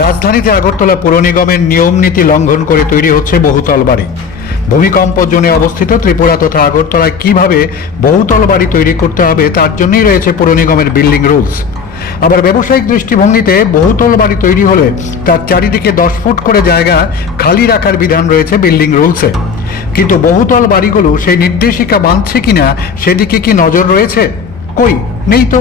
রাজধানীতে আগরতলা পৌর নিগমের নিয়ম নীতি লঙ্ঘন করে তৈরি হচ্ছে বহুতল বাড়ি। ভূমিকম্প জোনে অবস্থিত ত্রিপুরা তথা আগরতলায় কিভাবে বহুতল বাড়ি তৈরি করতে হবে তার জন্যই রয়েছে পৌর নিগমের বিল্ডিং রুলস। আবার ব্যবসায়িক দৃষ্টিভঙ্গিতে বহুতল বাড়ি তৈরি হলে তার চারিদিকে 10 ফুট করে জায়গা খালি রাখার বিধান রয়েছে বিল্ডিং রুলসে। কিন্তু বহুতল বাড়িগুলো সেই নির্দেশিকা মানছে কিনা সেদিকে কি নজর রয়েছে? কই, নেই তো।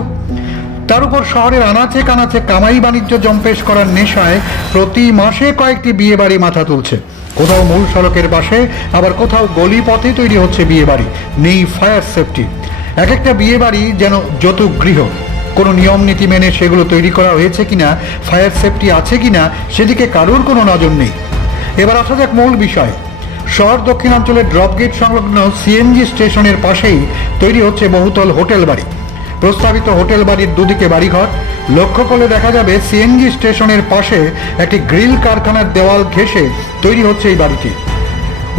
তার উপর শহরের আনাচে কানাচে কামাই বাণিজ্য জম্পেশ করার নেশায় প্রতি মাসে কয়েকটি বিয়ে বাড়ি মাথা তুলছে। কোথাও মূল সড়কের পাশে, আবার কোথাও গলি পথে তৈরি হচ্ছে বিয়ে বাড়ি। নেই ফায়ার সেফটি। এক একটা বিয়ে বাড়ি যেন যৌতুক গৃহ। কোনো নিয়ম নীতি মেনে সেগুলো তৈরি করা হয়েছে কিনা, ফায়ার সেফটি আছে কিনা সেদিকে কারোর কোনো নজর নেই। এবার আসা যাক মূল বিষয়। শহর দক্ষিণাঞ্চলের ড্রপগেট সংলগ্ন সিএনজি স্টেশনের পাশেই তৈরি হচ্ছে বহুতল হোটেল বাড়ি। প্রস্তাবিত হোটেল বাড়ির দুদিকে বাড়িঘর। লক্ষ্য করলে দেখা যাবে সিএনজি স্টেশনের পাশে একটি গ্রিল কারখানার দেওয়াল ঘেঁষে তৈরি হচ্ছে এই বাড়িটি।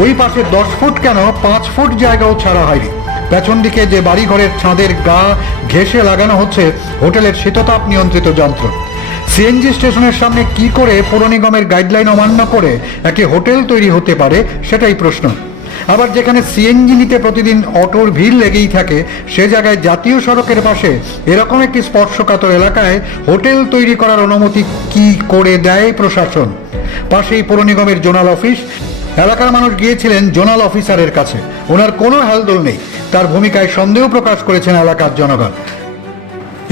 ওই পাশে 10 ফুট কেন 5 ফুট জায়গাও ছাড়া হয়নি। পেছন দিকে যে বাড়িঘরের ছাদের গা ঘেঁষে লাগানো হচ্ছে হোটেলের শীততাপ নিয়ন্ত্রিত যন্ত্র। সিএনজি স্টেশনের সামনে কি করে পৌর নিগমের গাইডলাইন অমান্য করে একটি হোটেল তৈরি হতে পারে, সেটাই প্রশ্ন। আবার যেখানে সিএনজি নিতে প্রতিদিন অটোর ভিড় লেগেই থাকে, সে জায়গায় জাতীয় সড়কের পাশে এরকম একটি স্পর্শকাতর এলাকায় হোটেল তৈরি করার অনুমতি কি করে দেয় প্রশাসন? পাশেই পৌর নিগমের জোনাল অফিস। এলাকার মানুষ গিয়েছিলেন জোনাল অফিসারের কাছে। ওনার কোনো হেলদোল নেই। তার ভূমিকায় সন্দেহ প্রকাশ করেছেন এলাকার জনগণ।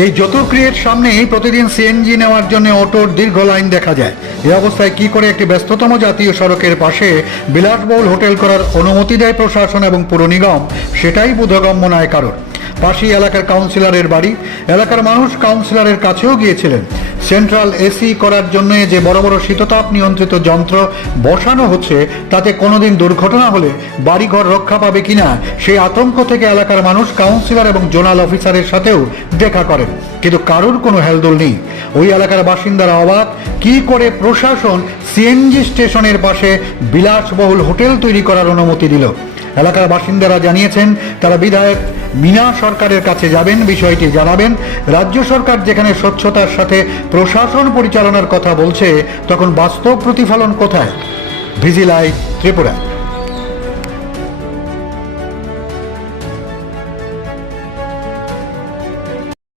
এই যৌতুকগৃহের সামনেই প্রতিদিন সিএনজি নেওয়ার জন্য অটোর দীর্ঘ লাইন দেখা যায়। এই অবস্থায় কি করে একটি ব্যস্ততম জাতীয় সড়কের পাশে বিলাসবহুল হোটেল করার অনুমতি দেয় প্রশাসন এবং পৌর নিগম, সেটাই বোধগম্য নয় কারোর। পাশেই এলাকার কাউন্সিলরের বাড়ি। এলাকার মানুষ কাউন্সিলরের কাছেও গিয়েছিলেন। সেন্ট্রাল এসি করার জন্য যে বড় বড় শীততাপ নিয়ন্ত্রিত যন্ত্র বসানো হচ্ছে, তাতে কোনোদিন দুর্ঘটনা হলে বাড়িঘর রক্ষা পাবে কিনা সেই আতঙ্ক থেকে এলাকার মানুষ কাউন্সিলর এবং জোনাল অফিসারের সাথেও দেখা করেন। কিন্তু কারোর কোনো হেলদোল নেই। ওই এলাকার বাসিন্দারা অবাক, কি করে প্রশাসন সিএনজি স্টেশনের পাশে বিলাসবহুল হোটেল তৈরি করার অনুমতি দিল। এলাকার বাসিন্দারা জানিয়েছেন তারা বিধায়ক মীনা সরকারের কাছে যাবেন, বিষয়টি জানাবেন। রাজ্য সরকার যেখানে স্বচ্ছতার সাথে প্রশাসন পরিচালনার কথা বলছে, তখন বাস্তব প্রতিফলন কোথায়? ভিজিলাই ত্রিপুরা।